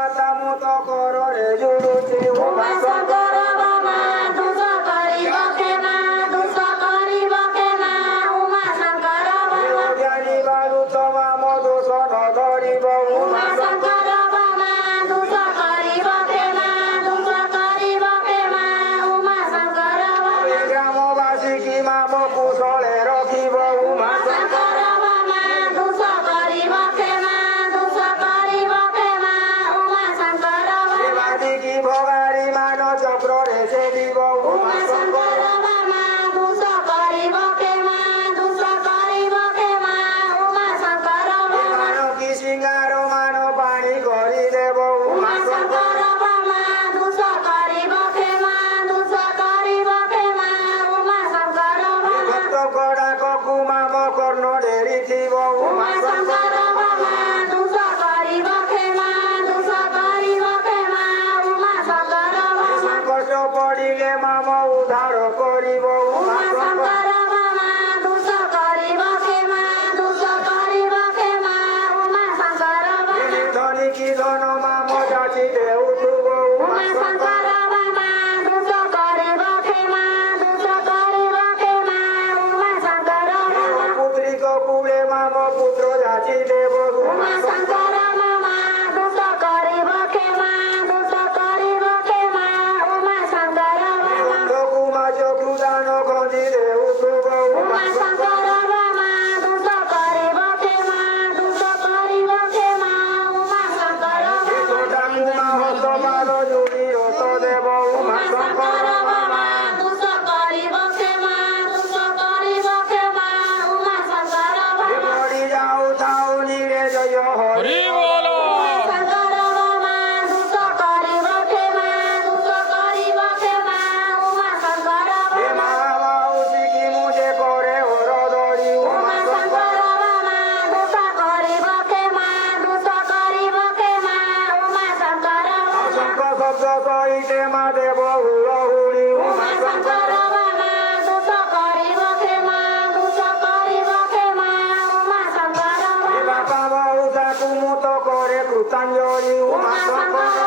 ମାତା ମୁତ କରରେ ଜୁଡୁଛି ଉମା ଶଙ୍କର ବାମା ଦୁଷ କରିବ କ୍ଷମା ଦୁଷ କରିବ କ୍ଷମା ଉମା ଶଙ୍କର ବାମା ଜାଣିବାରୁ ତମା ମଧୁ ସନ ଧରିବ ଉମା ଶଙ୍କର ବାମା ଦୁଷ କରିବ କ୍ଷମା ଦୁଷ କରିବ କ୍ଷମା ଉମା ଶଙ୍କର ବାମା ଗ୍ରାମବାସୀ କି ମାମ କୁଶଳେ ରଖିବ ଉମା ଶଙ୍କର ବାମା ଦୁଷ କରିବ କ୍ଷମା ଦୁଷ କରିବ କ୍ଷମା ଉମା ଶଙ୍କର ବାମା କି ଭଗାରୀ ମାନ ଚକ୍ରରେ ସେବିବ ଉମା ଶଙ୍କର ବାମା ଦୁଷ କରିବ କ୍ଷମା ଦୁଷ କରିବ କ୍ଷମା ଉମା ଶଙ୍କର ବାମା କି ସିଙ୍ଗାର ମାନ ପାଣି କରିଦେବ ଉମା ଶଙ୍କର ବାମା ଦୁଷ କରିବ କ୍ଷମା ଦୁଷ କରିବ କ୍ଷମା ଉମା ଶଙ୍କର ବାମା କଡ଼ାକକୁ ମାମ କର୍ଣ୍ଣ ଡେରିଥିବ ଉମା ଶଙ୍କର ବାମା ଦୁଷ କରିବ କ୍ଷମା ଦୁଷ କରିବ କ୍ଷମା ଉମା ଶଙ୍କର ବାମା କଷ୍ଟ ପଡ଼ିଲେ ମାମ ଉଦ୍ଧାର କରିବ ଉମା ଶଙ୍କର ବାମା ଦୁଷ କରିବ କ୍ଷମା ଦୁଷ କରିବ କ୍ଷମା ଉମା ଶଙ୍କର ବାମା ଧନୀ କି ଧନ ମାମ ଯାଚି ଦେଉଥିବ ଉମା ଶଙ୍କର ବାମା ଦୁଷ କରିବ କ୍ଷମା ଦୁଷ କରିବ କ୍ଷମା ଉମା ଶଙ୍କର ବାମା ପୁତ୍ରିକ ପୁଳେ ମାମ ପୁତ୍ର ଯାଚି ଦେବ ଉମା ଶଙ୍କର ବାମା ଦୁଷ କରିବ କ୍ଷମା ଦୁଷ କରିବ କ୍ଷମା ଉମା ଶଙ୍କର ବାମା ବନ୍ଧକୁ ମାଛ ଦାନ ଖଞ୍ଜି ଦେଉଥିବ ଉମା ଶଙ୍କର ବାମା ଦୁଷ କରିବ କ୍ଷମା ଦୁଷ କରିବ କ୍ଷମା ଉମା ଶଙ୍କର ବାମା ହତ ମାଲ ଯୋଡ଼ି ରତ ଦେବ ଉମା ଶଙ୍କର ବାମା ଦୁଷ କରିବ କ୍ଷମା ଦୁଷ କରିବ କ୍ଷମା ଉମା ଶଙ୍କର ବାମା ପଡ଼ି ଯାଉଥାଉ ନିରେ ଜୟ ହରି ଶଙ୍କର ବାମା ଦୁଷ କରିବ କ୍ଷମା ଦୁଷ କରିବ କ୍ଷମା ଉମା ଶଙ୍କର ବାମା ମାଉସୀ କି ମୁଁ ଯେ କରେ ହର ଧରି ଉମା ଶଙ୍କର ବାମା ଦୁଷ କରିବ କ୍ଷମା ଦୁଷ କରିବ କ୍ଷମା ଉମା ଶଙ୍କର ବାମା ଶଙ୍ଖ ଶବ୍ଦ ସହିତେ ମା ଦେବ ହୁଳହୁଳି ଉମା ଶଙ୍କର ବାମା ଦୁଷ କରିବ କ୍ଷମା ଦୁଷ କରିବ କ୍ଷମା ଉମା ଶଙ୍କର ବାମା ବାପା ମଉସାକୁ ମୁଁ ତ କରେ କୃତାଞ୍ଜଳି ଉମା ଶଙ୍କର